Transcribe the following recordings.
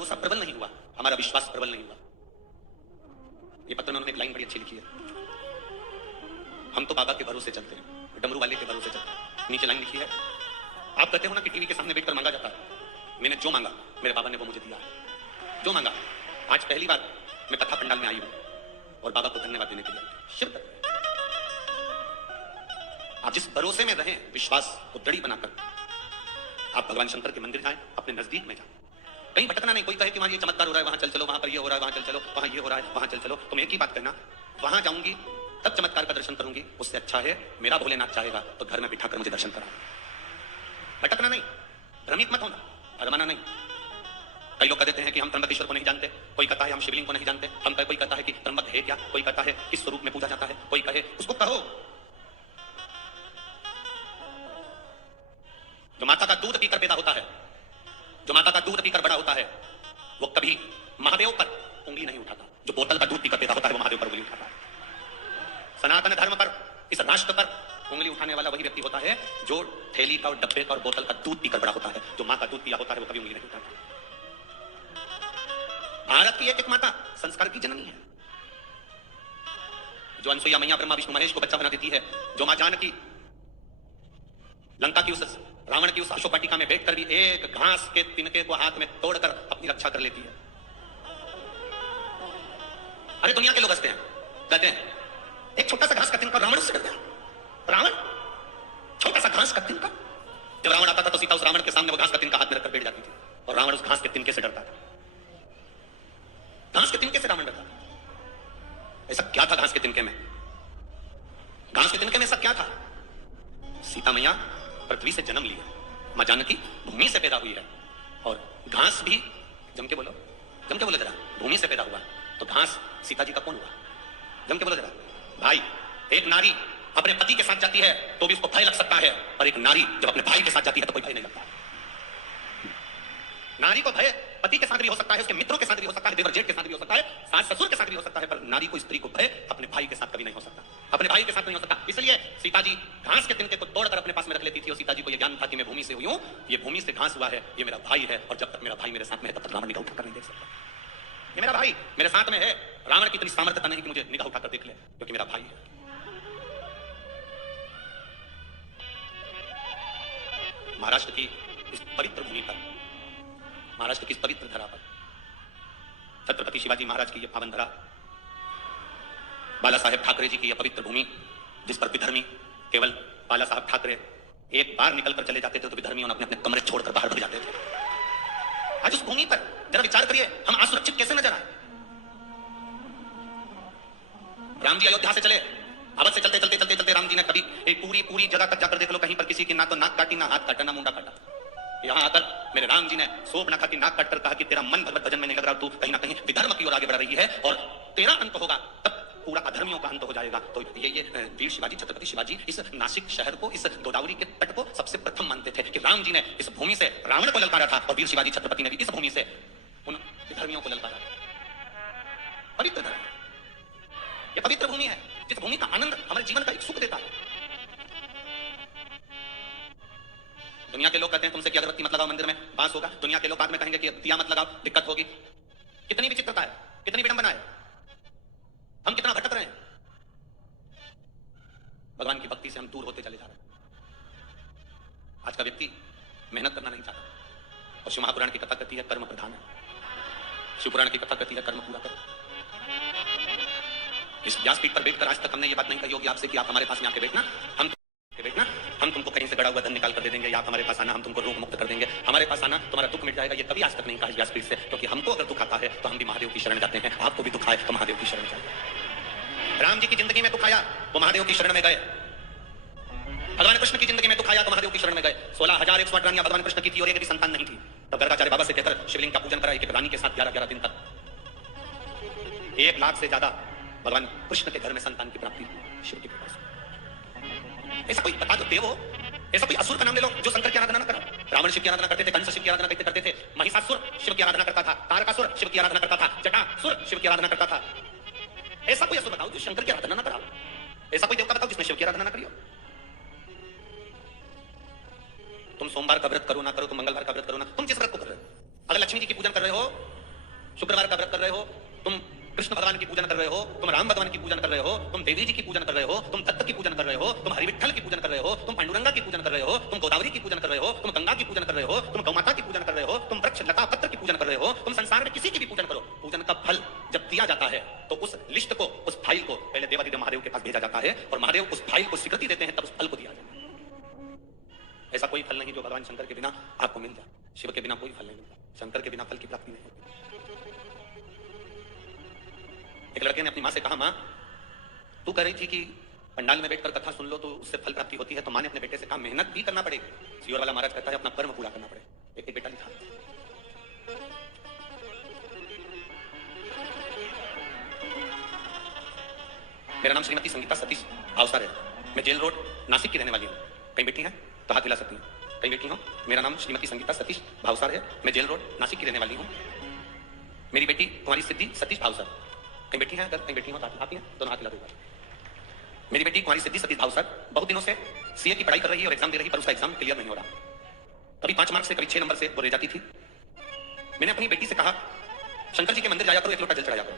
भरोसा प्रबल नहीं हुआ, हमारा विश्वास प्रबल नहीं हुआ। ये पत्र में उन्होंने एक लाइन बड़ी अच्छी लिखी है, हम तो बाबा के भरोसे चलते हैं, डमरू वाले के भरोसे चलते हैं। नीचे लाइन लिखी है, आप कहते हो ना कि टीवी के सामने बैठकर मांगा जाता है, मैंने जो मांगा मेरे बाबा ने वो मुझे दिया है। जो मांगा, आज पहली बार मैं कथा पंडाल में आई हूं और बाबा को धन्यवाद देने के लिए शिव। आप जिस भरोसे में रहें, विश्वास को दृढ़ बनाकर आप भगवान शंकर के मंदिर जाएं, अपने नजदीक में जाएं, कहीं भटकना नहीं। कोई कहे कि वहां ये चमत्कार हो रहा है, वहां चल चलो, वहां पर ये हो रहा है, वहां चल चलो, वहां ये हो रहा है, वहां चल चलो। तुम एक ही बात करना, वहां जाऊंगी तब चमत्कार का दर्शन करूंगी, उससे अच्छा है मेरा भोलेनाथ चाहेगा तो घर में बिठाकर मुझे दर्शन करा। भटकना नहीं, भ्रमित मत होना, अरमाना नहीं। कई लोग कहते हैं कि हम त्र्यंबकेश्वर को नहीं जानते, कोई कहता है हम शिवलिंग को नहीं जानते, कोई कहता है कि त्र्यंबक है क्या, कोई कहता है किस स्वरूप में पूजा जाता है, कोई कहे उसको कहो। जो माता का दूध पीकर पैदा होता है, जो माता का दूध पीकर बड़ा होता है, वो कभी महादेव पर उंगली नहीं उठाता। जो बोतल का दूध पीकर पैदा होता है वो महादेव पर उंगली उठाता है। सनातन धर्म पर, इस राष्ट्र पर उंगली उठाने वाला वही व्यक्ति होता है जो थैली का और डब्बे का और बोतल का दूध पीकर बड़ा होता है। जो मां का दूध पिया होता है वो कभी उंगली नहीं उठाता। भारत की एक माता संस्कार की जननी है, जो अनसुईया मैया ब्रह्मा विष्णु महेश को बच्चा बना देती है। जो मां जानकी लंका की उस रावण की उस अशोक वाटिका में बैठकर भी एक घास के तिनके को हाथ में तोड़कर अपनी रक्षा कर लेती है। अरे दुनिया के लोग हंसते हैं, कहते हैं एक छोटा सा घास का तिनका, रावण उससे डरता है। रावण छोटा सा घास का तिनका, जब रावण आता था तो सीता उस रावण के सामने वो घास का तिनका हाथ में रखकर बैठ जाती थी और रावण उस घास के तिनके से डरता था। घास के तिनके से रावण डरता था। ऐसा क्या था घास के तिनके में? घास के तिनके में ऐसा क्या था? सीता मैया पृथ्वी से जन्म लिया, मां जानकी भूमि से पैदा हुई है, और घास भी जम के बोलो जरा, भूमि से पैदा हुआ, तो घास सीता जी का कौन हुआ? जम के बोलो जरा भाई। एक नारी अपने पति के साथ जाती है तो भी उसको भय लग सकता है, और एक नारी जब अपने भाई के साथ जाती है तो कोई भय नहीं लगता। नारी को भय पति के साथ भी हो सकता है, उसके मित्रों के साथ भी हो सकता है, देवर जेठ के साथ भी हो सकता है, सास ससुर के साथ भी हो सकता है, पर नारी को, स्त्री को भय अपने भाई के साथ कभी नहीं हो सकता, अपने भाई के साथ नहीं हो सकता। इसलिए सीता जी घास के तिनके को तोड़कर अपने पास में रख लेती थी, और सीता जी को यह ज्ञान था कि मैं भूमि से हुई हूं, ये भूमि से घास हुआ है, ये मेरा भाई है, और जब तक मेरा भाई मेरे साथ में है तब तक रावण निगाह उठाकर नहीं देख सकता। ये मेरा भाई मेरे साथ में है। रावण की इतनी सामर्थ्यता नहीं कि मुझे निगाह उठाकर देख ले, क्योंकि मेरा भाई है। महाराष्ट्र की इस पवित्र भूमि पर, महाराष्ट्र की इस पवित्र धरा पर, छत्रपति शिवाजी महाराज की यह पावन धरा, बाला साहेब ठाकरे जी की यह पवित्र भूमि, जिस पर विधर्मी, केवल बाला साहेब ठाकरे एक बार निकलकर चले जाते थे तो विधर्मियों अपने अपने कमरे छोड़कर बाहर भग जाते थे। आज उस भूमि पर जरा विचार करिए, हम असुरक्षित कैसे नजर आए। राम जी अयोध्या से चले, अवध से चलते चलते चलते चलते राम जी ने कभी एक पूरी जगह तक जाकर देख लो, कहीं पर किसी की ना तो नाक काटी, ना हाथ काटा, ना मुंडा काटा। यहां आकर मेरे राम जी ने सोप ना खाती, नाक काटकर कहा कि तेरा मन भगवत भजन में नहीं लग रहा, तू कहीं ना कहीं विधर्म की ओर आगे बढ़ रही है, और तेरा अंत होगा तब पूरा अधर्मियों का अंत हो जाएगा। तो ये वीर शिवाजी, छत्रपति शिवाजी इस नासिक शहर को, इस गोदावरी के तट को सबसे प्रथम मानते थे कि राम जी ने इस भूमि से रावण को ललकारा था, और वीर शिवाजी छत्रपति ने भी इस भूमि से उन विधर्मियों को ललकारा। पवित्र धर्म, ये पवित्र भूमि है, जिस भूमि का आनंद हमारे जीवन का एक सुख देता है। दुनिया के लोग कहते हैं तुमसे कि अगरबत्ती मत लगाओ, मंदिर में बांस होगा। दुनिया के लोग बाद में कहेंगे कि दिया मत लगाओ, दिक्कत होगी। कितनी विचित्रता है, कितनी विडंबना है, हम कितना भटक रहे हैं। भगवान की भक्ति से हम दूर होते चले जा रहे हैं। आज का व्यक्ति मेहनत करना नहीं चाहता, और शिव महापुराण की कथा कहती है कर्म प्रधान है। शिवपुराण की कथा कहती है कर्म पूरा करो। इस व्यासपीठ पर बैठकर आज तक हमने ये बात नहीं कही होगी आपसे कि आप हमारे पास में आके बैठना, हम तुमको कहीं से गड़ा हुआ धन निकाल कर दे देंगे, या आप हमारे पास आना, हम तुमको रोग मुक्त कर देंगे, हमारे पास आना तुम्हारा दुख मिट जाएगा। ये कभी आज तक नहीं कहा व्यासपीठ से, क्योंकि हमको अगर दुख आता है तो हम भी महादेव की शरण जाते हैं। आपको भी दुख आए तो महादेव की शरण जाए। राम जी की जिंदगी में दुख आया वो महादेव की शरण में गए। भगवान कृष्ण की जिंदगी में दुख आया तो महादेव की शरण में गए। 16,108 रानियां भगवान कृष्ण की थी और एक भी संतान नहीं थी, तब गर्गाचार्य बाबा से कहकर शिवलिंग का पूजन करा, एक रानी के साथ 11-11 दिन तक 1 लाख से ज्यादा भगवान कृष्ण के घर में संतान की प्राप्ति शिव की कृपा से। ऐसा कोई बता दो देव हो, ऐसा कोई असुर का नाम ले लो जो शंकर की आराधना न करो। रावण शिव की आराधना करते थे, कंस शिव की आराधना करते थे, महिषासुर शिव की आराधना करता था, तारकासुर शिव की आराधना करता था, जटासुर शिव की आराधना करता था। ऐसा कोई असुर बताओ जो शंकर की आराधना न कराओ। ऐसा कोई देवता बताओ जिसने शिव की आराधना न करी हो। तुम सोमवार का व्रत करो ना करो, तुम मंगलवार का व्रत करो ना, तुम जिस व्रत को कर रहे हो, अगर लक्ष्मी जी की पूजन कर रहे हो शुक्रवार का व्रत कर रहे हो, तुम कृष्ण भगवान की पूजन कर रहे हो, तुम राम भगवान की पूजन कर रहे हो, तुम देवी जी की पूजन कर रहे हो, तुम दत्त की पूजन कर रहे हो, तुम हरिविठल की पूजन कर रहे हो, तुम पांडुरंगा की पूजन कर रहे हो, तुम गोदावरी की पूजन कर रहे हो, तुम गंगा की पूजन कर रहे हो, तुम गौमाता की पूजन कर रहे हो, तुम वृक्ष लता पत्र की पूजन कर रहे हो, तुम संसार में किसी की भी पूजन करो, पूजन का फल जब दिया जाता है तो उस लिस्ट को, उस फाइल को पहले देवाधिदेव महादेव के पास भेजा जाता है और महादेव उस फाइल को स्वीकृति देते हैं, तब उस फल को दिया जाता है। ऐसा कोई फल नहीं जो भगवान शंकर के बिना आपको मिल जाए। शिव के बिना कोई फल नहीं मिलता, शंकर के बिना फल की प्राप्ति नहीं होती। एक लड़के ने अपनी मां से कहा, मां तू कह रही थी कि पंडाल में बैठकर कथा सुन लो तो उससे फल प्राप्ति होती है, तो मां ने अपने बेटे से कहा मेहनत भी करना पड़ेगी। सियोर वाला महाराज कहता है अपना कर्म पूरा करना पड़ेगा। एक बेटा लिखा, मेरा नाम श्रीमती संगीता सतीश भावसार है, मैं जेल रोड नासिक की रहने वाली हूँ। कहीं बेटी है तो हाथ हिला सकती हूँ। कहीं बेटी हो? मेरा नाम श्रीमती संगीता सतीश भावसार है, मैं जेल रोड नासिक की रहने वाली हूँ। मेरी बेटी कुमारी सिद्धि सतीश भावसार। कहीं बेटी है? अगर कहीं बेटी हो तो आप ही हैं, दोनों हाथ हिला देगा। मेरी बेटी कुमारी सिद्धि सतीश भावसार बहुत दिनों से सीए की पढ़ाई कर रही है और एग्जाम दे रही है, पर उसका एग्जाम क्लियर नहीं हो रहा। कभी 5 मार्क्स से, कभी 6 नंबर से वो रह जाती थी। मैंने अपनी बेटी से कहा शंकर जी के मंदिर जाया करो, एक लोटा जल चढ़ाया करो।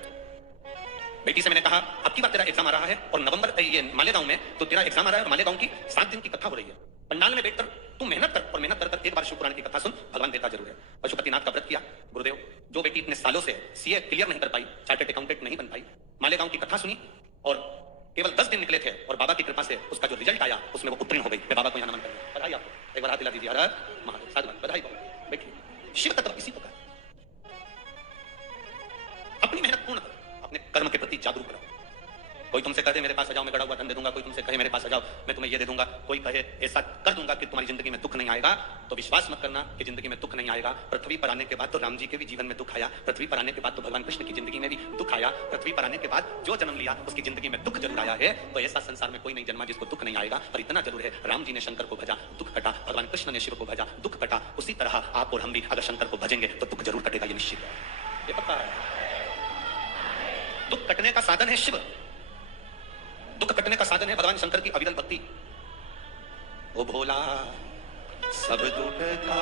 बेटी से मैंने कहा अब की बार तेरा एग्जाम आ रहा है और नवंबर ये मालेगांव में तो तेरा एग्जाम आ रहा है और मालेगांव की 7 दिन की कथा हो रही है। पंडाल में बैठकर तू मेहनत कर और मेहनत कर एक बार शिव पुराण की कथा सुन, भगवान देता जरूर है। पशुपतिनाथ का व्रत किया। गुरुदेव, जो बेटी इतने सालों से सीए क्लियर नहीं कर पाई, चार्टर्ड अकाउंटेंट नहीं बन पाई, मालेगांव की कथा सुनी और केवल 10 दिन निकले थे और बाबा की कृपा से उसका जो रिजल्ट आया उसमें वो उत्तीर्ण हो गई। मैं बाबा को यहाँ नमन करूँ। बधाई आपको, एक बार हाथ दिला दीजिए। हर हर महादेव। साधुवाद, बधाई बाबा। बैठिए। शिव तत्व किसी को कहा, अपनी मेहनत पूर्ण करो, अपने कर्म के प्रति जागरूक रहो। कोई तुमसे कहे मेरे पास आ जाओ मैं गड़ा हुआ धन दे दूंगा, कोई तुमसे कहे मेरे पास आ जाओ मैं तुम्हें ये दे दूंगा, कोई कहे ऐसा कर दूंगा कि तुम्हारी जिंदगी में दुख नहीं आएगा, तो विश्वास मत करना कि जिंदगी में दुख नहीं आएगा। पृथ्वी पर आने के बाद तो राम जी के भी जीवन में दुख आया, पृथ्वी पर आने के बाद तो भगवान कृष्ण की जिंदगी में भी दुख आया, पृथ्वी पर आने के बाद जो जन्म लिया उसकी जिंदगी में दुख जरूर आया है। तो ऐसा संसार में कोई नहीं जन्मा जिसको दुख नहीं आएगा। पर इतना जरूर है, राम जी ने शंकर को भजा, दुख कटा, भगवान कृष्ण ने शिव को भजा, दुख कटा। उसी तरह आप और हम भी अगर शंकर को भजेंगे तो दुख जरूर कटेगा, ये निश्चित है, ये पक्का है। दुख कटने का साधन है शिव, दुख कटने का साधन है भगवान शंकर की अविरल भक्ति। ओ भोला सब दुख का,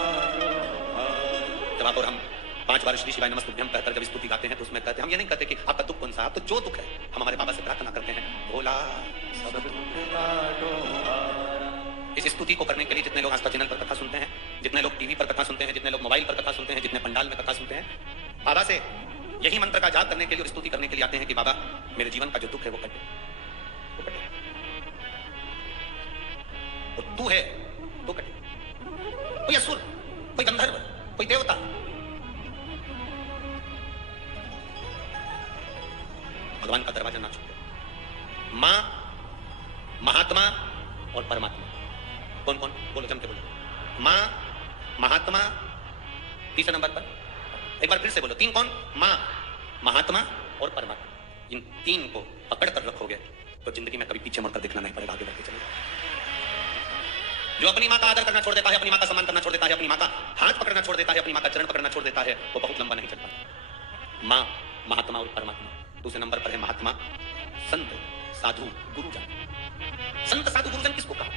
जब आप और हम 5 बार श्री शिवाय नमस्तुभ्यम कहकर जब स्तुति गाते हैं तो उसमें कहते हैं, हम ये नहीं कहते कि आपका दुख कौन सा, आप तो जो दुख है हम हमारे बाबा से प्रार्थना करते हैं, भोला सब दुख का। इस स्तुति को करने के लिए जितने लोग आस्था चैनल पर कथा सुनते हैं, जितने लोग टीवी पर कथा सुनते हैं, जितने लोग मोबाइल पर कथा सुनते हैं, जितने पंडाल में कथा सुनते हैं, बाबा से यही मंत्र का जाप करने के लिए और स्तुति करने के लिए आते हैं कि बाबा मेरे जीवन का जो दुख है वो कटे। और तू है तो कटे। कोई असुर, कोई गंधर्व, कोई देवता, भगवान का दरवाजा ना छूटे। मां, महात्मा और परमात्मा, कौन कौन? बोलो, जम के बोलो। मां, महात्मा, तीसरे नंबर पर एक बार फिर से बोलो। 3 कौन? मां, महात्मा और परमात्मा। इन 3 को पकड़ कर रखोगे तो जिंदगी में कभी पीछे मुड़कर देखना नहीं पड़ेगा, आगे बढ़ते चलेगा। जो अपनी मां का आदर करना छोड़ देता है, अपनी मां का सम्मान करना छोड़ देता है, अपनी मां का हाथ पकड़ना छोड़ देता है, अपनी मां का चरण पकड़ना छोड़ देता है, वो बहुत लंबा नहीं चल पाता। मां, महात्मा और परमात्मा। दूसरे नंबर पर है महात्मा, संत, साधु, गुरुजन। संत, साधु, गुरुजन किसको कहा?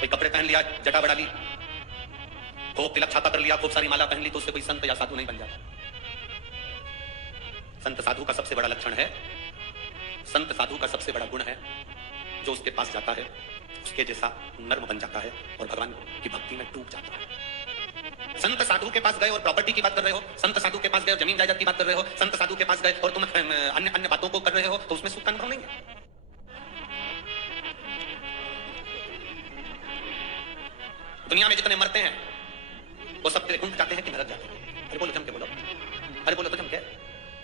कोई कपड़े पहन लिया, जटा बढ़ा ली, खूब तिलक छापा कर लिया, खूब सारी माला पहन ली तो उससे कोई संत या साधु नहीं बन जाता। संत साधु का सबसे बड़ा लक्षण है, संत साधु का सबसे बड़ा गुण है, जो उसके पास जाता है उसके जैसा नर्म बन जाता है और भगवान की भक्ति में डूब जाता है। संत साधु के पास गए और प्रॉपर्टी की बात कर रहे हो, संत साधु के पास गए और जमीन जायदाद की बात कर रहे हो, संत साधु के पास गए और तुम अन्य अन्य बातों को कर रहे हो, तो उसमें सुख का अनुभव नहीं है। दुनिया में जितने मरते हैं वो सब तेरे कुंठ जाते हैं कि नरक जाते हैं? अरे बोलो, जम के बोलो, अरे बोलो तो जम के।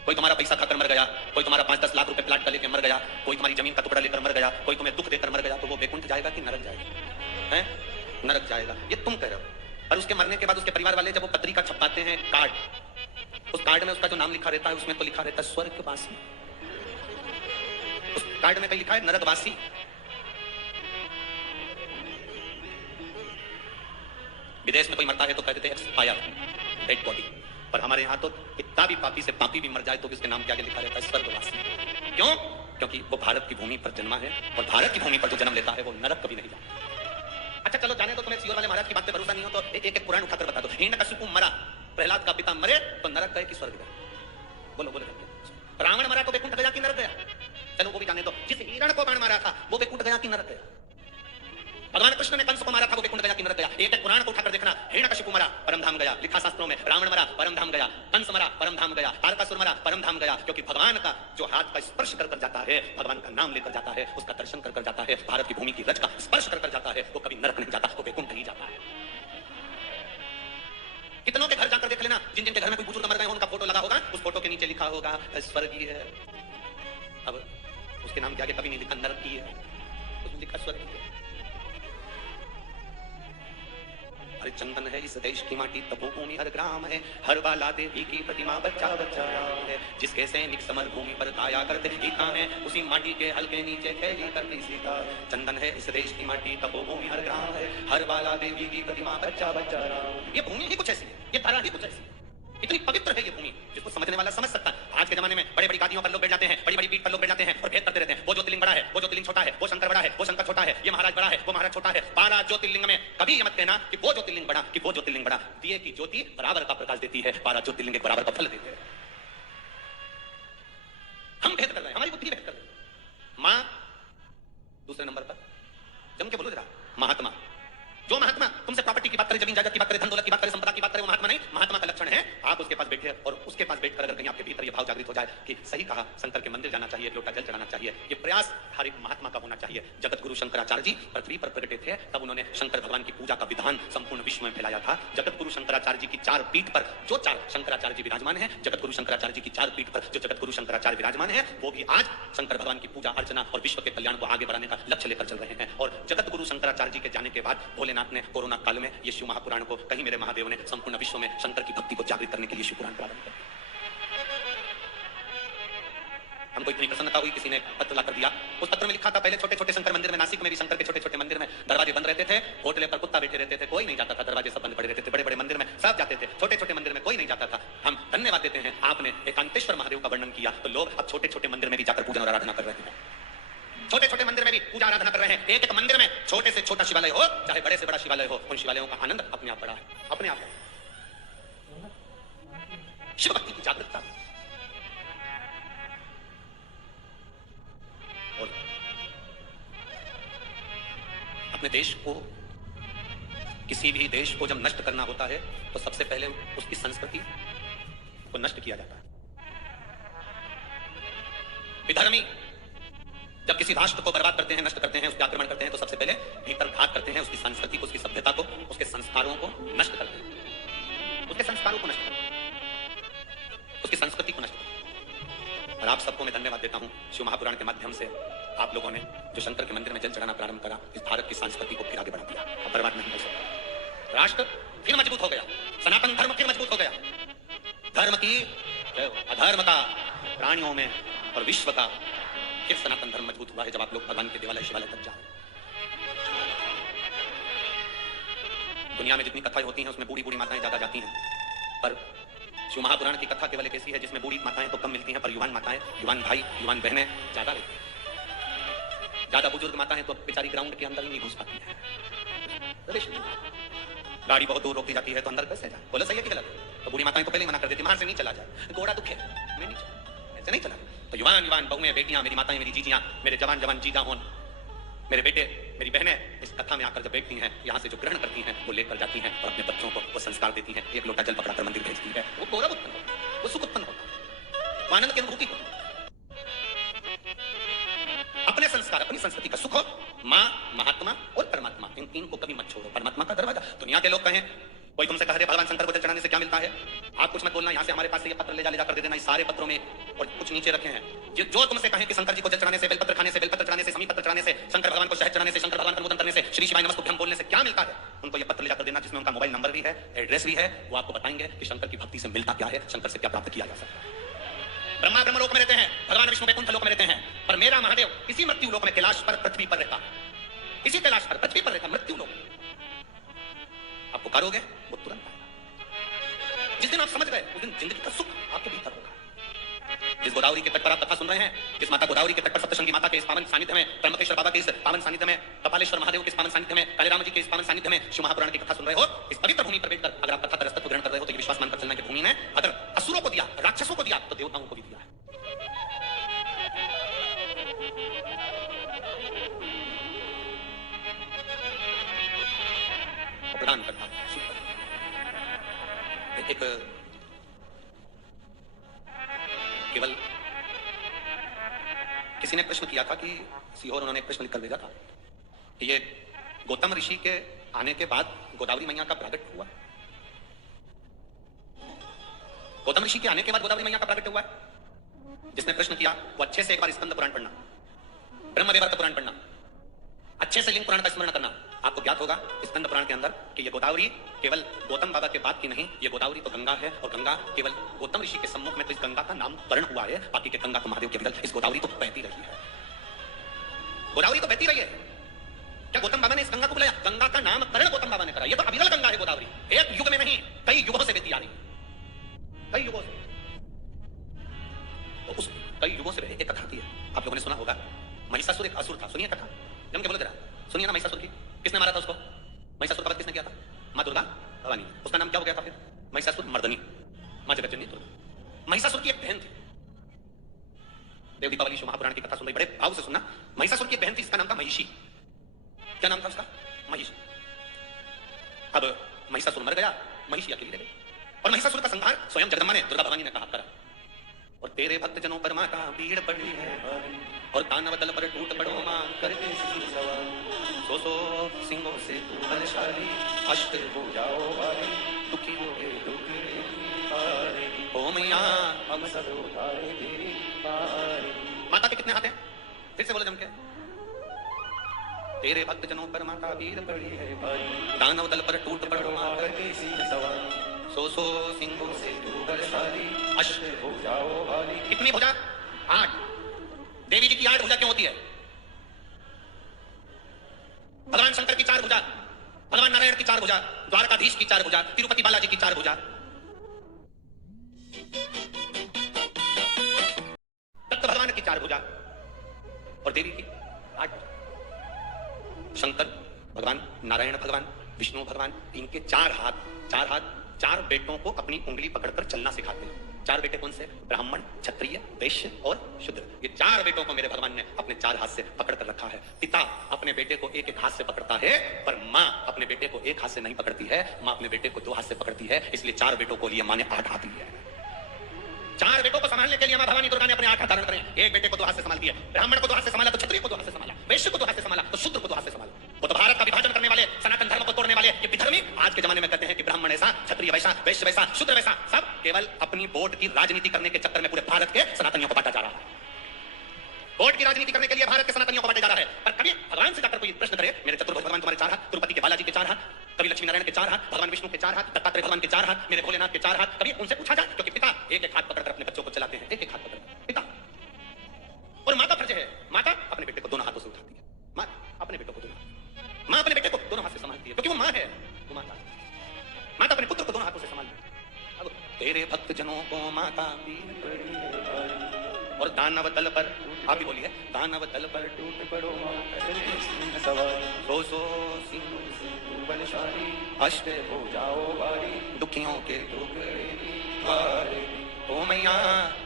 कोई तुम्हारा पैसा खाकर मर गया, कोई तुम्हारा 5-10 लाख रुपए प्लाट का लेकर मर गया, कोई तुम्हारी जमीन का टुकड़ा लेकर मर गया, कोई तुम्हें दुख देकर मर गया, तो वो वैकुंठ जाएगा कि नरक जाएगा? हैं? नरक जाएगा, ये तुम कह रहे हो। और उसके मरने के बाद उसके परिवार वाले जब वो पत्रिका छपवाते हैं, कार्ड, उस कार्ड में उसका जो नाम लिखा रहता है उसमें तो लिखा रहता है स्वर्गवासी, उस कार्ड में कहीं लिखा है नरकवासी। विदेश में कोई मरता है तो कहते हैं एक्सपायर, डेड बॉडी, पर हमारे यहाँ तो कितना भी पापी से पापी भी मर जाए तो उसके नाम के आगे लिखा रहता है स्वर्गवासी। क्यों? क्योंकि वो भारत की भूमि पर जन्मा है और भारत की भूमि पर जो जन्म लेता है वो नरक कभी नहीं जाता। अच्छा चलो, जाने तो तुम्हें सियोर वाले महाराज की बात पे भरोसा नहीं हो तो एक एक पुराण उठाकर बता दो। हिरण्यकशिपु मरा, प्रहलाद का पिता मरे तो नरक गए कि स्वर्ग गए? बोलो बोलो रावण मरा तो वैकुंठ गया कि नरक गया? चलो वो भी जाने दो। जिस हिरण को बाण मारा था वो वैकुंठ गया कि नरक गया? भगवान कृष्ण ने कंस को मारा था वो वैकुंठ गया कि नरक गया? एक एक पुराण को उठाकर देखना। हिरण्यकशिपु मरा परमधाम गया, लिखा शास्त्रों में। रावण मरा परमधाम गया, कंस मरा परमधाम गया, तारकासुर मरा परमधाम गया। क्योंकि भगवान का जो हाथ का स्पर्श कर जाता है, भगवान का नाम लेकर जाता है, उसका दर्शन कर जाता है, भारत की भूमि की रज का स्पर्श कर जाता है, वो कभी नरक नहीं जाता, वो वैकुंठ ही जाता है। कितनों के घर जाकर देख लेना, जिन जिनके घर में कोई बुजुर्ग मर गए हो उनका फोटो लगा होगा, उस फोटो के नीचे लिखा होगा स्वर्गीय। अब उसके नाम के आगे कभी नहीं लिखा नरकीय, उसमें लिखा स्वर्गीय। हर चंदन है इस देश की माटी, तपोभूमि हर ग्राम है, हर बाला देवी की प्रतिमा बच्चा बच्चा है। जिसके सैनिक समर भूमि पर गाया करते गीता है, उसी माटी के हल्के नीचे खेली करती सीता। चंदन है इस देश की माटी, तपोभूमि हर ग्राम है, हर बाला देवी की प्रतिमा बच्चा बच्चा राम। ये भूमि ही कुछ ऐसी है, ये धरा ही कुछ ऐसी है, इतनी पवित्र है ये भूमि, जिसको समझने वाला समझ सकता है। आज के जमाने में बड़ी बड़ी गादियों पर लोग बैठ जाते हैं, बड़ी बड़ी पीठ पर लोग बैठ जाते हैं और भेद करते रहते हैं। वो ज्योतिर्लिंग बड़ा है, वो ज्योतिर्लिंग छोटा है, वो शंकर बड़ा है, वो शंकर छोटा है, ये महाराज बड़ा है, वो महाराज छोटा है। 12 ज्योतिर्लिंग में कभी ये मत कहना कि वो ज्योतिर्लिंग बड़ा, कि वो ज्योतिर्लिंग बड़ा। दिए की ज्योति बराबर का प्रकाश देती है, 12 ज्योतिर्लिंग एक बराबर का फल देते हैं। हम भेद कर रहे हैं, हमारी बुद्धि भेद कर रही है। मां दूसरे नंबर पर, जम के बोलो जरा, महात्मा। जो महात्मा तुमसे प्रॉपर्टी की बात करे, जमीन जायदाद की बात करे, धन दौलत की बात करे, संपदा की बात करे, वो महात्मा नहीं। महात्मा का लक्षण है आप उसके पास बैठे और उसके पास बैठकर अगर कहीं आपके भीतर ये भाव जागृत हो जाए कि सही कहा, शंकर के मंदिर जाना चाहिए, एक लोटा जल चढ़ाना चाहिए, ये प्रयास हर एक महात्मा का होना चाहिए। जगत गुरु शंकराचार्य जी पृथ्वी पर प्रकटे थे, तब उन्होंने शंकर भगवान की पूजा का विधान संपूर्ण विश्व में फैलाया था। जगत गुरु शंकराचार्य जी की 4 पीठ पर जो 4 शंकराचार्य जी विराजमान है, जगत गुरु शंकराचार्य जी की 4 पीठ पर जो जगत गुरु शंकराचार्य विराजमान है, वो भी आज शंकर भगवान की पूजा अर्चना और विश्व के कल्याण को आगे बढ़ाने का लक्ष्य लेकर चल रहे हैं। और जगत गुरु शंकराचार्य जी के जाने के बाद भोलेनाथ ने कोरोना काल में ये शिव महापुराण को, कहीं मेरे महादेव ने संपूर्ण विश्व में शंकर की भक्ति को जागृत करने के लिए शिव पुराण प्रारंभ किया। हमको इतनी प्रसन्नता हुई, किसी ने पत्र ला कर दिया। उस पत्र में लिखा था पहले छोटे छोटे शंकर मंदिर में, नासिक में भी शंकर के छोटे छोटे मंदिर में दरवाजे बंद रहते थे, होटले पर कुत्ता बैठे रहते थे, कोई नहीं जाता था, दरवाजे सब बंद पड़े रहते थे। बड़े बड़े मंदिर में सब जाते थे, छोटे छोटे मंदिर में कोई नहीं जाता था। हम धन्यवाद देते हैं, आपने एकांतेश्वर महादेव का वर्णन किया, तो लोग अब छोटे छोटे मंदिर में भी जाकर पूजन और आराधना कर रहे हैं। छोटे छोटे मंदिर में भी पूजा आराधना कर रहे हैं। एक एक मंदिर में छोटे से छोटा शिवालय हो, चाहे बड़े से बड़ा शिवालय हो, उन शिवालयों का आनंद अपने आप बड़ा है, अपने आप। शिव भक्ति की जागरूकता और अपने देश को, किसी भी देश को जब नष्ट करना होता है तो सबसे पहले उसकी संस्कृति को नष्ट किया जाता है। विधर्मी जब किसी राष्ट्र को बर्बाद करते हैं, नष्ट करते हैं, उस पर आक्रमण करते हैं, तो सबसे पहले भीतर घात करते हैं, उसकी संस्कृति को, उसकी सभ्यता को, उसके संस्कारों को नष्ट करते हैं, उसके संस्कारों को नष्ट करते हैं, उसकी संस्कृति को नष्ट करते हैं। और आप सबको मैं धन्यवाद देता हूं, शिव महापुराण के माध्यम से आप लोगों ने जो शंकर के मंदिर में जल चढ़ाना प्रारंभ करा, इस भारत की संस्कृति को फिर आगे बढ़ा दिया। अब बर्बाद नहीं हो सकता। राष्ट्र फिर मजबूत हो गया, सनातन धर्म फिर मजबूत हो गया। धर्म की, अधर्म का, प्राणियों में और विश्व का फिर सनातन धर्म मजबूत हुआ है जब आप लोग भगवान के देवालय शिवालय तक जाए। दुनिया में जितनी कथाएं होती हैं उसमें बूढ़ी बूढ़ी माताएं ज्यादा जाती हैं, पर शिव महापुराण की कथा केवल एक ऐसी है जिसमें बूढ़ी माताएं तो कम मिलती हैं, पर युवान माताएं, युवान भाई, युवान बहनें ज्यादा रहती हैं। ज्यादा बुजुर्ग माताएं तो बेचारी ग्राउंड के अंदर ही नहीं घुस पाती है। गाड़ी बहुत दूर रोकी जाती है तो अंदर कैसे जाए? बोलो सही है कि गलत? तो बूढ़ी माताएं तो पहले मना कर देती, वहां से नहीं चला जाए, घोड़ा दुखे, मैं नहीं चला, ऐसे नहीं चला। तो युवान युवान बहुएं, बेटियां, मेरी माताएं, मेरी जीजियां, मेरे जवान जवान जीजा होन, मेरे बेटे, मेरी बहनें इस कथा में आकर जब बैठती हैं, यहाँ से जो ग्रहण करती हैं वो लेकर जाती हैं और अपने बच्चों को वो संस्कार देती हैं। एक लोटा जल पकड़ाकर मंदिर भेजती है, वो गौरव उत्पन्न होता है, वो सुख उत्पन्न होता है, वो आनंद की अनुभूति होती है। अपने संस्कार, अपनी संस्कृति का सुख हो। माँ, महात्मा और परमात्मा, इन तीन को कभी मत छोड़ो। परमात्मा का दरवाजा, दुनिया के लोग कहें, कोई तुमसे कह रहे भगवान शंकर को जल चढ़ाने से क्या मिलता है, आप कुछ मत बोलना, यहाँ से हमारे पास से ये पत्र ले जाकर दे देना। इस सारे पत्रों में और कुछ नीचे रखे हैं, जो तुमसे कहें कि शंकर जी को जल चढ़ाने से, बेलपत्र खाने से, बेलपत्र चढ़ाने से, समी पत्र चढ़ाने से, शंकर भगवान को शहद चढ़ाने से, शंकर भगवान का अनुमोदन करने से, श्री शिवाय नमस्तुभ्यम बोलने से क्या मिलता है, उनको ये पत्र ले जाकर देना, जिसमें उनका मोबाइल नंबर भी है, एड्रेस भी है। वो आपको बताएंगे कि शंकर की भक्ति से मिलता क्या है, शंकर से क्या प्राप्त किया जा सकता है। ब्रह्मा ब्रह्मलोक में रहते हैं, भगवान विष्णु वैकुंठ लोक में रहते हैं, पर मेरा महादेव इसी मृत्यु लोक में, कैलाश पर, पृथ्वी पर रहता है। इसी कैलाश पर, पृथ्वी पर रहता, मृत्यु लोक। आप पुकारोगे वो तुरंत आएगा। जिस दिन आप समझ गए उस दिन जिंदगी का सुख आपके भीतर होगा। जिस जिस गोदावरी के तट पर आप कथा सुन रहे हैं, जिस माता गोदावरी के तट पर सप्तशृंगी माता के इस पावन सानिध्य में, त्र्यंबकेश्वर बाबा के इस पावन सानिध्य में, कपालेश्वर महादेव के इस पावन सानिध्य में, कालीराम जी के इस पावन सानिध्य में शिव महापुराण की कथा सुन रहे हो, इस पवित्र भूमि पर बैठकर अगर आप कथा का रस्तत्व ग्रहण कर रहे हो तो ये विश्वास मानकर चलना कि भूमि ने अगर असुरों को दिया, राक्षसों को दिया, तो देवताओं को भी दिया है। प्रदान करता एक केवल किसी ने प्रश्न किया था कि सीहोर उन्होंने एक प्रश्न लिखकर भेजा था कि ये गौतम ऋषि के आने के बाद गोदावरी मैया का प्रागट्य हुआ। गौतम ऋषि के आने के बाद गोदावरी मैया का प्रागट्य हुआ है। जिसने प्रश्न किया वो अच्छे से एक बार स्कंद पुराण पढ़ना, ब्रह्मवैवर्त पुराण पढ़ना, अच्छे से लिंग पुराण का स्मरण करना। आपको ज्ञात होगा स्कंद पुराण के अंदर कि ये गोदावरी केवल गौतम बाबा के बाद की नहीं, ये गोदावरी तो गंगा है और गंगा केवल गौतम ऋषि के सम्मुख में तो इस गंगा का नामकरण हुआ है, बाकी के गंगा तो महादेव के विरल। इस गोदावरी तो बहती रही है, गोदावरी तो बहती रही है। क्या गौतम बाबा ने इस गंगा को बुलाया? गंगा का नामकरण गौतम बाबा ने करा। ये तो अविरल गंगा है गोदावरी, एक युग में नहीं कई युगों से बहती आ रही, कई युगों से। तो उस कई युगों से बहे एक कथा आती है, आप लोगों ने सुना होगा। महिषासुर एक असुर था, सुनिए कथा, जम के बोलो जरा, सुनिए ना महिषासुर की। किसने मारा था उसको? महिषासुर का वध किसने किया था? मां दुर्गा भवानी। उसका नाम क्या हो गया था फिर? महिषासुर मर्दनी, मां जगतजननी दुर्गा। महिषासुर की एक बहन थी, देव दीपावली शिव महापुराण की कथा सुन रही, बड़े भाव से सुनना। महिषासुर की एक बहन थी, इसका नाम था महिषी। क्या नाम था उसका? महिषी। अब महिषासुर मर गया, महिषी अकेली रह गई और महिषासुर का संहार स्वयं जगदम्बा ने, दुर्गा भवानी ने कहा करा। और तेरे भक्त जनों पर माता भीड़ पड़ी है और दानव दल पर टूट पड़ो मां करके सो सिंहों से तू बलशाली, अष्ट हो जाओ भारी, दुखियों के दुख हारे, ओ मैया हम सब उतारे तेरी पारे। माता के कितने हाथ हैं? फिर से बोलो जम के। तेरे भक्त जनों पर माता भीड़ पड़ी है भारी, दानव दल पर टूट पड़ो मां करके सवार, सो सिंहों से तू बलशाली, अष्ट हो जाओ भारी। कितनी भुजा? 8। देवी जी की 8 भुजा क्यों होती है? भगवान शंकर की 4 भुजा, भगवान नारायण की 4 भुजा, द्वारकाधीश की 4 भुजा, तिरुपति बालाजी की 4 भुजा, दत्त भगवान की 4 भुजा और देवी की 8। शंकर भगवान, नारायण भगवान, विष्णु भगवान, इनके 4 हाथ, 4 हाथ, 4 बेटों को अपनी उंगली पकड़कर चलना सिखाते हैं। 4 बेटे कौन से? ब्राह्मण, क्षत्रिय, वैश्य और शूद्र। ये 4 बेटों को मेरे भगवान ने अपने 4 हाथ से पकड़ कर रखा है। पिता अपने बेटे को एक हाथ से पकड़ता है, पर माँ अपने बेटे को एक हाथ से नहीं पकड़ती है, माँ अपने बेटे को 2 हाथ से पकड़ती है। इसलिए 4 बेटों को लिए माँ ने 8 हाथ लिए। 4 बेटों को संभालने के लिए माँ भवानी दुर्गा ने अपने 8 हाथ धारण करे। एक बेटे को 2 हाथ से संभालती है, ब्राह्मण को 2 हाथ से संभाला तो क्षत्रिय को 2 हाथ से संभाला, वैश्य को 2 हाथ से संभाला तो शूद्र को 2 हाथ से संभाला। वो तो भारत का विभाजन करने वाले, सनातन धर्म को तोड़ने वाले ये विधर्मी आज के जमाने में कहते हैं कि ब्राह्मण ऐसा, क्षत्रिय वैसा, वैश्य वैसा, शूद्र वैसा। सब केवल अपनी वोट की राजनीति करने के चक्कर में पूरे भारत के सनातनियों को बांटा जा रहा है। वोट की राजनीति करने के लिए भारत के सनातनियों को बांटा जा रहा है। पर कभी भगवान से जाकर कोई प्रश्न करे, मेरे चतुर्भुज भगवान तुम्हारे 4 हाथ, तिरुपति के बालाजी के 4 हाथ, कभी लक्ष्मी नारायण के 4 हाथ, भगवान विष्णु के 4 हाथ, दत्तात्रेय भगवान के 4 हाथ, मेरे भोलेनाथ के 4 हाथ, कभी उनसे पूछा जाए? क्योंकि पिता एक हाथ पकड़कर अपने बच्चों को चलाते हैं, एक हाथ पकड़कर पिता। और माता फर्ज है, माता अपने बेटे को दोनों हाथों से उठाती है। माँ अपने बेटे को माँ अपने बेटे को दोनों हाथ से संभालती है, क्योंकि वो माँ है, वो माता। माता अपने पुत्र को दोनों हाथों से संभालती है। अब तेरे भक्त जनों को माता भीड़ पड़ी है और दानव दल पर, आप भी बोलिए, दानव दल पर टूट पड़ो मां करके सवार, सो सिंहों से तू बलशाली, अष्ट हो जाओ भारी, दुखियों के दुख हारे, ओ मैया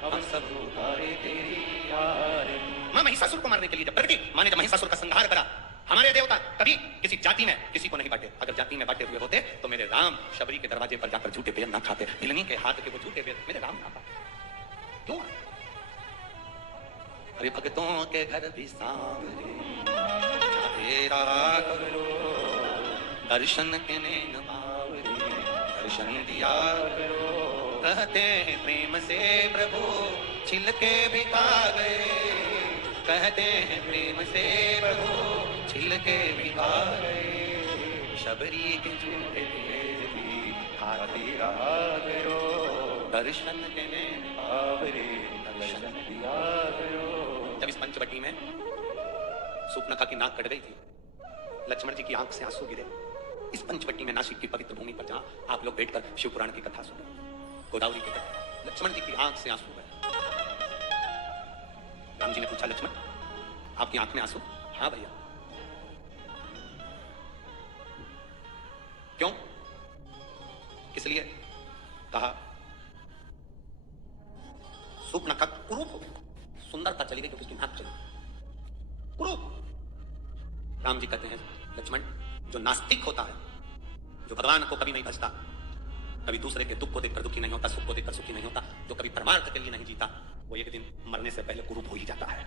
हम सब उतारे तेरी हारे। मां महिषासुर को मारने के लिए जब प्रगटी, मां ने जब महिषासुर का संहार करा, हमारे देवता कभी किसी जाति में किसी को नहीं बांटे। अगर जाति में बांटे हुए होते तो मेरे राम शबरी के दरवाजे पर जाकर झूठे बेर ना खाते, हिलनी के हाथ के वो झूठे बेर मेरे राम ना खाते। क्यों? अरे भक्तों के घर भी सांवरे तेरा करो, दर्शन के नैन बावरे, दर्शन दिया करो। कहते हैं प्रेम से प्रभु छिलके भी खा गए, कहते हैं प्रेम से प्रभु छिलके भी खा गए, शबरी के झूठे बेर भी खाते रहा करो, दर्शन के नैन बावरे, दर्शन दिया करो। जब इस पंचवटी में सूर्पनखा की नाक कट गई थी, लक्ष्मण जी की आंख से आंसू गिरे, इस पंचवटी में नासिक की पवित्र भूमि पर जहां आप लोग बैठकर शिव पुराण की कथा सुने, गोदावरी के तट, लक्ष्मण जी की आंख से आंसू गए। राम जी ने पूछा, लक्ष्मण आपकी आंख में आंसू? हाँ भैया। क्यों? किस लिए? कहा स्वप्न का कुरूप हो गया, सुंदरता चली गई क्योंकि उसकी नाक चली। कुरूप। राम जी कहते हैं, लक्ष्मण जो नास्तिक होता है, जो भगवान को कभी नहीं भजता, कभी दूसरे के दुख को देखकर दुखी नहीं होता, सुख को देखकर सुखी नहीं होता, जो कभी परमार्थ के लिए नहीं जीता, वो एक दिन मरने से पहले कुरूप हो ही जाता है।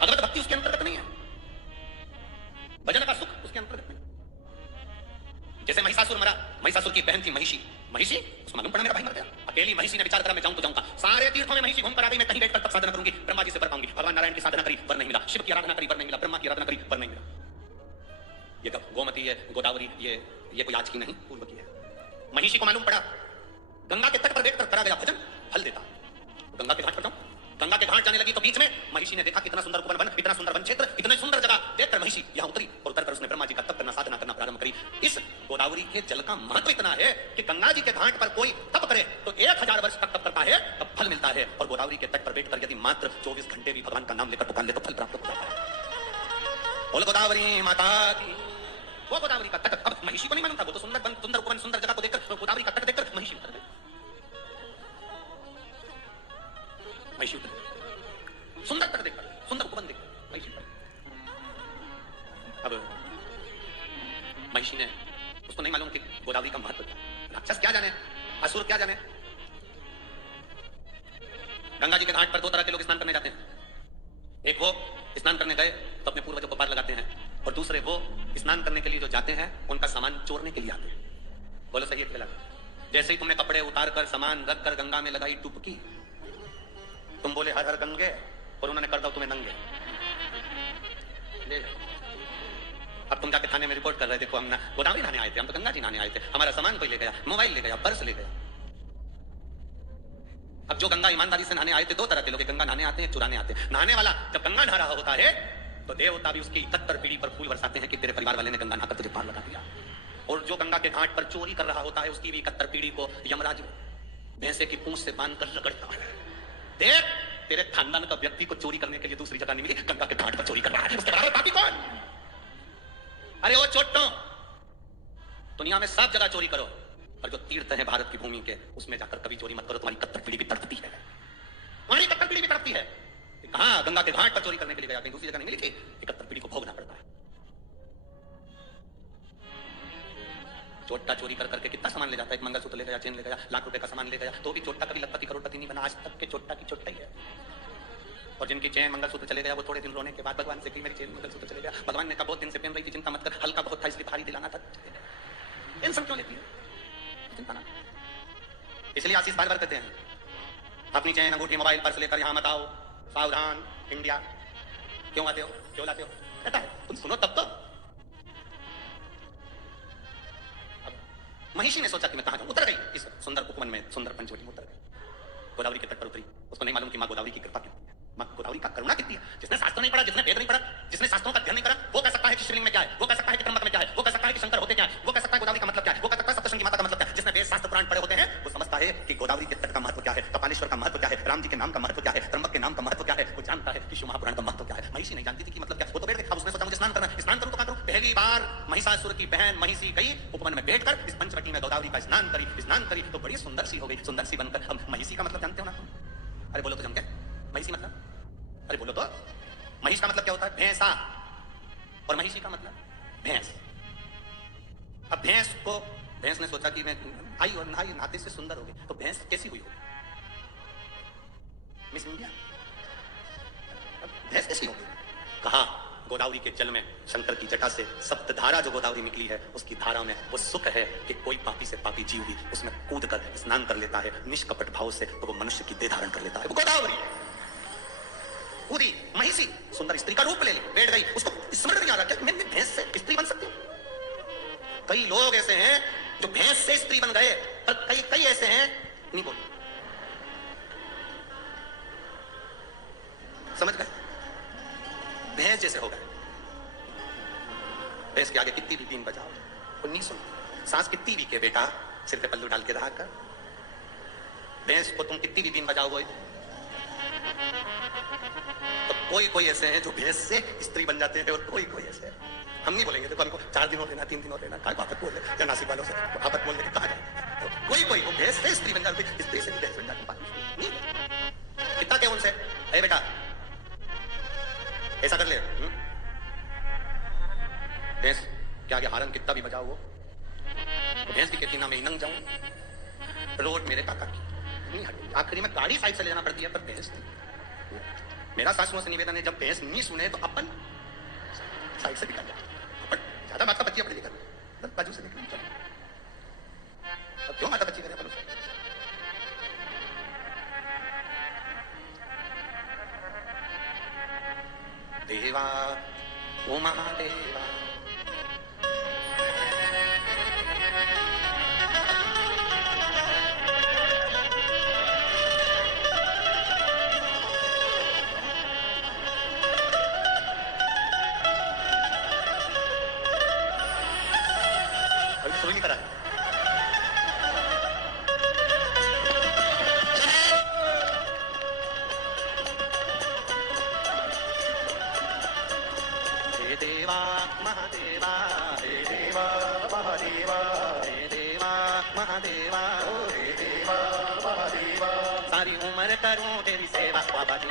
भगवत भक्ति उसके अंतर्गत नहीं है, भजन का सुख उसके अंतर्गत नहीं। जैसे महिषासुर मरा, महिषासुर की बहन थी महिषी, महिषी उसको मालूम पड़ा मेरा भाई मर गया। अकेली महिषी ने विचार करा मैं जाऊं तो जाऊंगा, सारे तीर्थों में महिषी घूम कर आ गई, मैं कहीं बैठकर तब साधना करूंगी, ब्रह्मा जी से वर पाऊंगी, भगवान नारायण की साधना करी वर नहीं मिला, शिव की आराधना करी वर नहीं मिला, ब्रह्मा की आराधना करी वर नहीं मिला। ये गोमती है, गोदावरी, ये कोई आज की नहीं, पूर्व की है। महिषी को मालूम पड़ा गंगा के तट पर बैठकर करा गया भजन फल देता। गंगा के घाट पर जाऊं, गंगा के घाट जाने लगी तो बीच में महिषी ने देखा कितना सुंदर वन, इतना सुंदर वन क्षेत्र, इतनी सुंदर जगह देखकर महिषी यहां उतरी और उतरकर उसने ब्रह्मा जी का तप करना, साधना करना प्रारंभ करी। इस गोदावरी के जल का महत्व इतना है कि गंगा जी के घाट पर कोई तप करे तो 1000 वर्ष तक तप करता है, तब फल मिलता है। और गोदावरी के तट पर बैठकर यदि मात्र 24 घंटे भी भगवान का नाम लेकर पुकार ले तो फल प्राप्त हो जाता है। बोल गोदावरी माता की। वो गोदावरी का तट अब महिषी को नहीं मालूम था, वो तो सुंदर वन, सुंदर उपवन, सुंदर जगह को देखकर, गोदावरी का तट देखकर महिषी उतर गई। महिषी उतर गई, सुंदर तट देखकर, सुंदर उपवन देखकर महिषी उतर गई। अब महिषी ने, उसको नहीं मालूम कि गोदावरी का महत्व क्या, राक्षस क्या जाने, असुर क्या जाने। गंगा जी के घाट पर 2 तरह के लोग स्नान करने जाते हैं। एक वो स्नान करने गए तो अपने पूर्वजों को पार लगाते हैं, और दूसरे वो स्नान करने के लिए जो जाते हैं उनका सामान चोरने के लिए आते हैं। बोलो सही है गलत? जैसे ही तुमने कपड़े उतार कर सामान रख कर गंगा में लगाई डुबकी, तुम बोले हर हर गंगे, और उन्होंने कर दो तुम्हें नंगे। ले अब तुम जाके थाने में रिपोर्ट कर रहे, देखो हम ना गोदावरी नहाने आए थे, हम तो गंगा जी नहाने आए थे, हमारा सामान कोई ले गया, मोबाइल ले गया, पर्स ले गया। अब जो गंगा ईमानदारी से नहाने आए थे, 2 तरह के लोग, गंगा नहाने आते हैं, चुराने आते हैं। नहाने वाला जब गंगा नहा रहा होता है तो देवता भी उसकी 71 पीढ़ी पर फूल बरसाते हैं कि तेरे परिवार वाले ने गंगा नहाकर तुझे पार लगा दिया। और जो गंगा के घाट पर चोरी कर रहा होता है उसकी भी 71 पीढ़ी को यमराज भैंसे की पूंछ से बांध कर रगड़ता है। देख तेरे खानदान का व्यक्ति को चोरी करने के लिए दूसरी जगह नहीं मिली, गंगा के घाट पर चोरी कर रहा है, उसके बराबर पापी कौन? अरे ओ छोटो, दुनिया में सब जगह चोरी करो, पर जो तीर्थ है भारत की भूमि के, उसमें जाकर कभी चोरी मत करो, तुम्हारी 71 पीढ़ी भी तड़पती है, तुम्हारी 71 पीढ़ी भी तड़पती है। कहां गंगा के घाट पर चोरी करने के लिए गया, कहीं दूसरी जगह नहीं मिली थी, 71 पीढ़ी को भोगना पड़ता है। चोटा चोरी कर करके कितना सामान ले जाता है, एक मंगलसूत्र ले गया, चेन ले गया, लाख रुपए का सामान ले गया, तो भी चोटा कभी लखपति करोड़पति नहीं बना, आज तक के चोटा की चोटा ही है। और जिनकी चेन मंगलसूत्र चले गया वो थोड़े दिन रोने के बाद भगवान से कि मेरी चेन मंगलसूत्र चले गया, भगवान ने कहा बहुत दिन से पहन रही थी, चिंता मत कर, हल्का बहुत था इसलिए भारी दिलाना था, टेंशन क्यों लेती है, चिंता ना। इसलिए आशीष बार बार कहते हैं अपनी चेन अंगूठी मोबाइल पर्स लेकर यहां मत आओ, सावधान इंडिया। क्यों आते हो, क्यों लाते हो, कहता है तुम सुनो तब तो। अब महिषी ने सोचा कि मैं कहां जाऊं, उतर गई इस सुंदर उपवन में, सुंदर पंचवटी में उतर गई, गोदावरी के तट पर उतरी। उसको नहीं मालूम कि मां गोदावरी की कृपा कितनी है, मां गोदावरी का करुणा कितनी है। जिसने शास्त्र नहीं पढ़ा, जिसने वेद नहीं पढ़ा, जिसने शास्त्रों का अध्ययन नहीं करा, वो कह सकता है कि शिवलिंग में क्या है, वो कह सकता है कि त्र्यंबक में क्या है, वो कह सकता है कि शंकर होते क्या है, वो कह सकता है गोदावरी का मतलब क्या है, वो कह सकता है सप्तशृंगी माता का मतलब क्या है। जिसने वेद शास्त्र पुराण पढ़े होते हैं वो समझता है कि गोदावरी के तट का महत्व क्या है, कपालेश्वर का महत्व क्या है, राम जी के नाम का महत्व क्या है, त्र्यंबक के नाम का महत्व क्या है, वो जानता है कि शिव महापुराण का महत्व क्या है। महिषी नहीं जानती थी कि मतलब क्या, वो तो बैठ गई। अब उसने सोचा मुझे स्नान करना है, स्नान करूं तो क्या करूं। पहली बार महिषासुर की बहन महिषी गई उपवन में बैठकर इस पंचवटी में गोदावरी का स्नान करी तो बड़ी सुंदर सी हो गई, सुंदर सी बनकर। अब महिषी का मतलब जानते हो ना तुम? अरे बोलो तो जम क्या महिषी मतलब, अरे बोलो तो। महिष का मतलब क्या होता है, भैंसा, और महिषी का मतलब भैंस। अब भैंस ने सोचा कि मैं आई और नहाई, नहाते से सुंदर हो गई, तो भैंस कैसी हुई होगी, मिस इंडिया। भैंस कैसी होगी, कहा गोदावरी के जल में शंकर की जटा से सप्तधारा जो गोदावरी निकली है, उसकी धारा में वो सुख है कि कोई पापी से पापी जीव भी उसमें कूद कर स्नान कर लेता है निष्कपट भाव से, तो वो मनुष्य की देह धारण कर लेता है। वो गोदावरी कूदी, महिषी सुंदर स्त्री का रूप ले ली, बैठ गई। उसको स्मरण नहीं आ रहा क्या मैं भैंस से स्त्री बन सकती हूँ। कई लोग ऐसे हैं जो भैंस से स्त्री बन गए, पर कई ऐसे हैं नहीं बोल, समझ गए, भैंस जैसे हो गए। भैंस के आगे कितनी भी बीन बजाओ वो नहीं सुनती, सांस कितनी भी के बेटा सिर पे पल्लू डाल के रहा कर, भैंस को तुम कितनी भी बीन बजाओ वो तो कोई कोई ऐसे हैं जो भैंस से स्त्री बन जाते हैं और कोई कोई ऐसे हैं। हम नहीं बोलेंगे देखो हमको 4 दिन और लेना 3 दिन और लेना काय बात बोल रहे या नासिक वालों से आपत बोलने के कहा जाए तो कोई कोई वो भैंस से स्त्री बन जाती है स्त्री से भी भैंस बन जाती है। कितना क्या उनसे अरे बेटा ऐसा कर ले भैंस क्या आगे हारन कितना भी बजाओ वो तो भैंस की कहती ना मैं नंग जाऊं रोड मेरे काका की नहीं हटी आखिरी में गाड़ी साइड से लेना पड़ती है पर भैंस नहीं। मेरा सासुओं से निवेदन है जब भैंस नहीं सुने तो अपन साइड से निकल जाए अपन ज्यादा माता बच्ची अपनी निकल बाजू से निकल अब क्यों माता बच्ची करें अपन उससे देवा ओ महादेवा शुरू नहीं करा हे देवा महादेवा हे देवा महादेवा हे देवा महादेवा हे देवा महादेवा सारी उम्र करूं तेरी सेवा बाबा जी